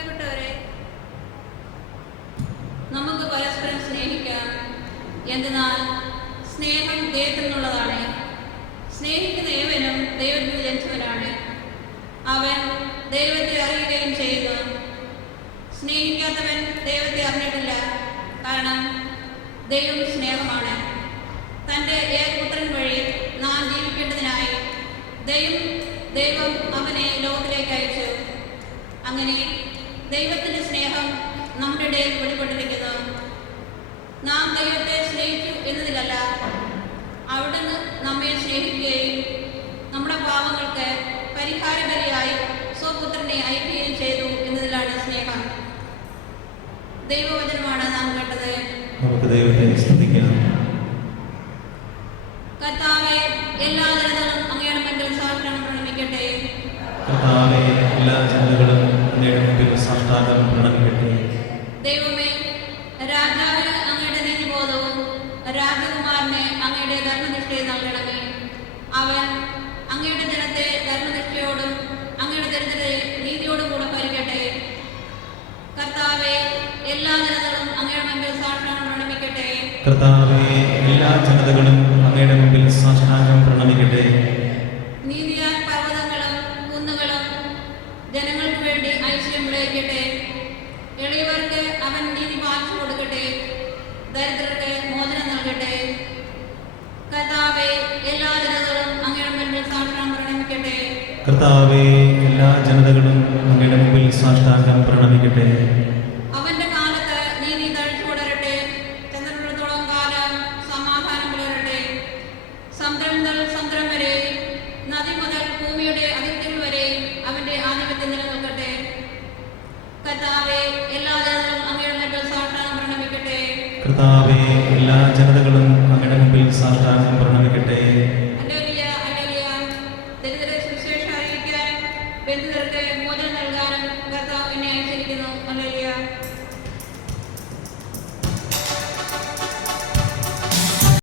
പ്രിയപ്പെട്ടവരെ, നമുക്ക് പരസ്പരം സ്നേഹിക്കാം. എന്തെന്നാൽ സ്നേഹം ദൈവത്തിൽ നിന്നുള്ളതാണ്. സ്നേഹിക്കുന്ന ഏവനും ദൈവത്തിൽ ജനിച്ചവനാണ്. അവൻ ദൈവത്തെ അറിയുകയും ചെയ്യുന്നു. സ്നേഹിക്കാത്തവൻ ദൈവത്തെ അറിഞ്ഞിട്ടില്ല, കാരണം ദൈവം സ്നേഹമാണ്. തൻ്റെ ഏകപുത്രൻ വഴി നാം ജീവിക്കേണ്ടതിനായി ദൈവം അവനെ ലോകത്തിലേക്ക് അയച്ചു. അങ്ങനെ ദൈവത്തിൻ്റെ സ്നേഹം നമ്മുടെ ഇടയിൽ വെളിപ്പെട്ടിരിക്കുന്നു. നാം ദൈവത്തെ സ്നേഹിച്ചു എന്നതിലല്ല, അവിടുന്ന് നമ്മെ സ്നേഹിക്കുകയും നമ്മുടെ പാവങ്ങൾക്ക് പരിഹാരബലിയായി സ്വപുത്രനെ അയക്കുകയും ചെയ്തു എന്നതിലാണ് സ്നേഹം. ദൈവവചനമാണ് നാം കേട്ടത്. നമുക്ക് ദൈവത്തെ സ്തുതിക്കാം. കർത്താവേ, എല്ലാ ജനതകളും അങ്ങയുടെ മുമ്പിൽ സാഷ്ടാംഗം പ്രണമിക്കട്ടെ. കർത്താവേ, എല്ലാ ജനതകളും അങ്ങയുടെ മുമ്പിൽ സാഷ്ടാംഗം പ്രണമിക്കട്ടെ. ദൈവമേ, രാജാവിന് അങ്ങയുടെ നീതിബോധവും രാജകുമാരനെ അങ്ങയുടെ ധർമ്മനിഷ്ഠയും നൽകണമേ. അവൻ അങ്ങയുടെ ജനത്തെ ധർമ്മനിഷ്ഠയോടും അങ്ങയുടെ ദരിദ്രരെ നീതിയോടും കൂടെ ഭരിക്കട്ടെ. കർത്താവേ, എല്ലാ ജനതകളും അങ്ങയുടെ മുമ്പിൽ സാഷ്ടാംഗം പ്രണമിക്കട്ടെ. കർത്താവേ, എല്ലാ ജനതകളും അങ്ങയുടെ മുമ്പിൽ സാഷ്ടാംഗം പ്രണമിക്കട്ടെ. നീതിയാൽ പർവ്വതങ്ങളും കുന്നുകളും ജനങ്ങൾക്ക് വേണ്ടി ഐശ്വര്യം വിളയിക്കട്ടെ. എളിയവർക്ക് അവൻ നീതി പാലിച്ചു കൊടുക്കട്ടെ. ദരിദ്രർക്ക് മോചനം നൽകട്ടെ. കർത്താവേ, എല്ലാ ജനതകളും അങ്ങയുടെ മുമ്പിൽ സാഷ്ടാംഗം പ്രണമിക്കട്ടെ. കർത്താവേ, എല്ലാ ജനതകളും അങ്ങയുടെ മുമ്പിൽ സാഷ്ടാംഗം പ്രണമിക്കട്ടെ. അവന്റെ കാലത്ത് നീതി തഴച്ചു തുടരട്ടെ. ചന്ദ്രനുള്ളിടത്തോളം കാലം സമാധാനം പുലരട്ടെ. സമുദ്രം മുതൽ സമുദ്രം വരെ, നദി മുതൽ ഭൂമിയുടെ അതിർത്തികൾ വരെ അവന്റെ ആധിപത്യം നിലനിൽക്കട്ടെ. കർത്താവേ, എല്ലാ ജനതകളും അങ്ങയുടെ മുമ്പിൽ സാഷ്ടാംഗം പ്രണമിക്കട്ടെ. കർത്താവേ, എല്ലാ ജനതകളും അങ്ങയുടെ മുമ്പിൽ സാഷ്ടാംഗം പ്രണമിക്കട്ടെ. Hallelujah, hallelujah. ദരിദ്രരെ സുവിശേഷം അറിയിക്കാനും ബന്ധിതർക്ക് മോചനം നൽകാനും കർത്താവ് എന്നെ അയച്ചിരിക്കുന്നു. ഹല്ലേലൂയ.